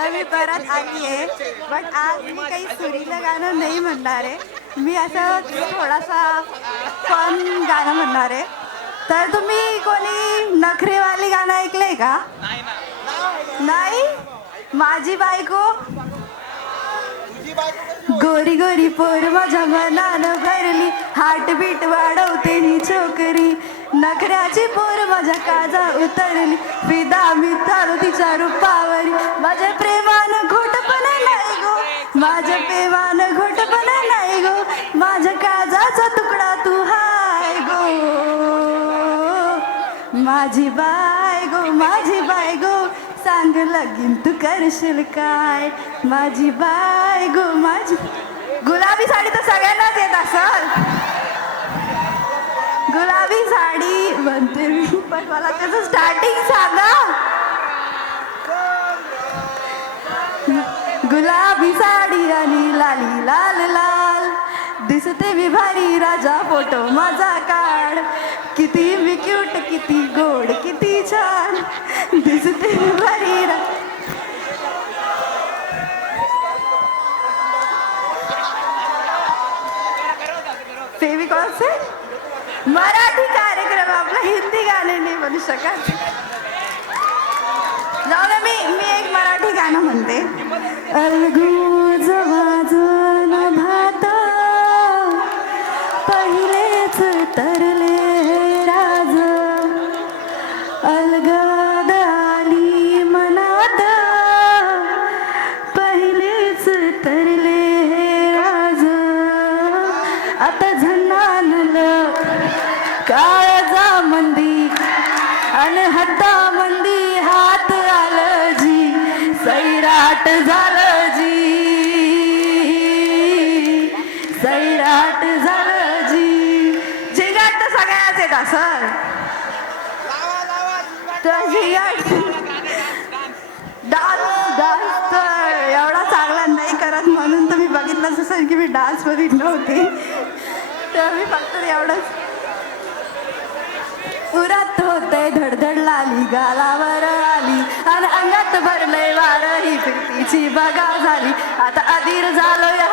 तर मी परत आली आहे. बट आज मी काही सुरीलं गाणं नाही म्हणणार आहे. मी असं थोडासा फन गाणं म्हणणार आहे. तर तुम्ही कोणी नखरेवाली गाणं ऐकलंय का? नाही. माझी बायको गोरी गोरी पोर माझ्या मनानं भरली, हार्टबीट वाढवते ही छोकरी, नखऱ्याची पोर माझ्या काजा उतरली, फिदा मी झालो तिच्या रूपावरी, माझ्या प्रेमानं घोटपण नाही गो, माझ्या प्रेमानं घोटपण नाही गो, माझ्या काजाचा तुकडा तू हाय गो, माझी बायगो सांग लगीन तू करशील काय, माझी बायगो माझी. गुलाबी साडी तर सगळ्यांनाच येत असल. गुलाबी साडी म्हणते मी, पण मला त्याचं स्टार्टिंग सांगा. गुलाबी साडी आणि लाली लाल लाल, दिसते मी भारी राजा फोटो माझा काढ, किती मी क्यूट किती गोड किती छान, दिसते मी भारी फेविकॉल से. मराठी कार्यक्रम आपला, हिंदी गाणे नाही म्हणू शकत. जाऊ दे, मी एक मराठी गाणं म्हणते. अलगूज वाजन भात पहिलेच तरले राज, अलगद आली मनात पहिलेच तरले राज, आता झन्नानलं काळजा मंदी आणि हाता मंदी हात आलं जी, सैराट झालं जी, सैराट झालं जी. झिंगाट तर सगळ्याच येत असल. तर झिंगाट डान्स तर एवढा चांगला नाही करत, म्हणून तर मी बघितलंच असेल की मी डान्स बघितलं नव्हती. तर मी फक्त एवढंच. उरात होते धडधड लाली गालावर आली, आणि अंगात भरलंय वार ही फिरतीची बघा झाली, आता अधीर झालो या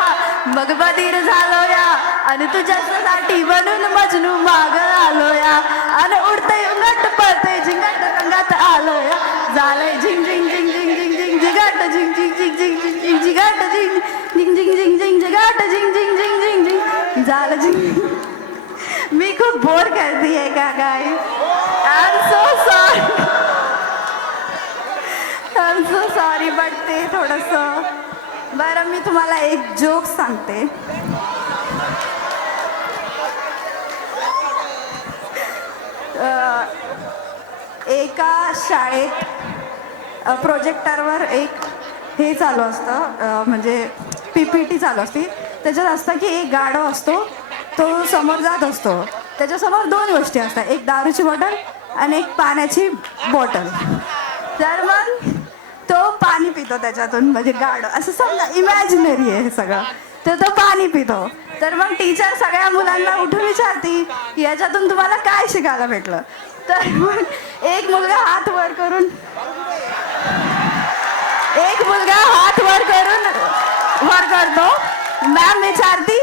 मग बधीर झालो या, आणि तुझ्यासाठी बनून मजनू माग आलो या, आणि उडते उंगट पळते झिंगाट रंगात आलो या, झालंय झिंग झिंग झिंग झिंग झिंग झिंग झिगाट झिंग झिंग झिंग झिंग झिंग झिगाट झिंग झिंग झिंग झिंग झिंग झिगाट झिंग झिंग झिंग झिंग झिंग झालं झिंग. मी खूप बोर करते का काय? I am so sorry but ते थोडंसं. बरं, मी तुम्हाला एक जोक सांगते. एका शाळेत प्रोजेक्टरवर एक हे चालू असतं, म्हणजे PPT चालू असते. त्याच्यात असतं की एक गाढव असतो, तो समोर जात असतो, त्याच्यासमोर दोन गोष्टी असतात, एक दारूची बॉटल आणि एक पाण्याची बॉटल. तर मग तो पाणी पितो त्याच्यातून, म्हणजे गाढव असं समजा, इमॅजिनरी आहे हे सगळं. तर तो पाणी पितो. तर मग टीचर सगळ्या मुलांना उठून विचारती याच्यातून तुम्हाला काय शिकायला भेटलं. तर मग एक मुलगा हात वर करून वर करतो. मॅम विचारती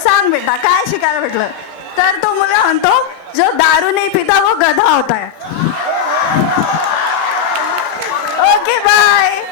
सांग बेटा काय शिकायला भेटलं. तर तो मुलगा म्हणतो जो दारू नहीं पीता वो गधा होता है. Okay bye.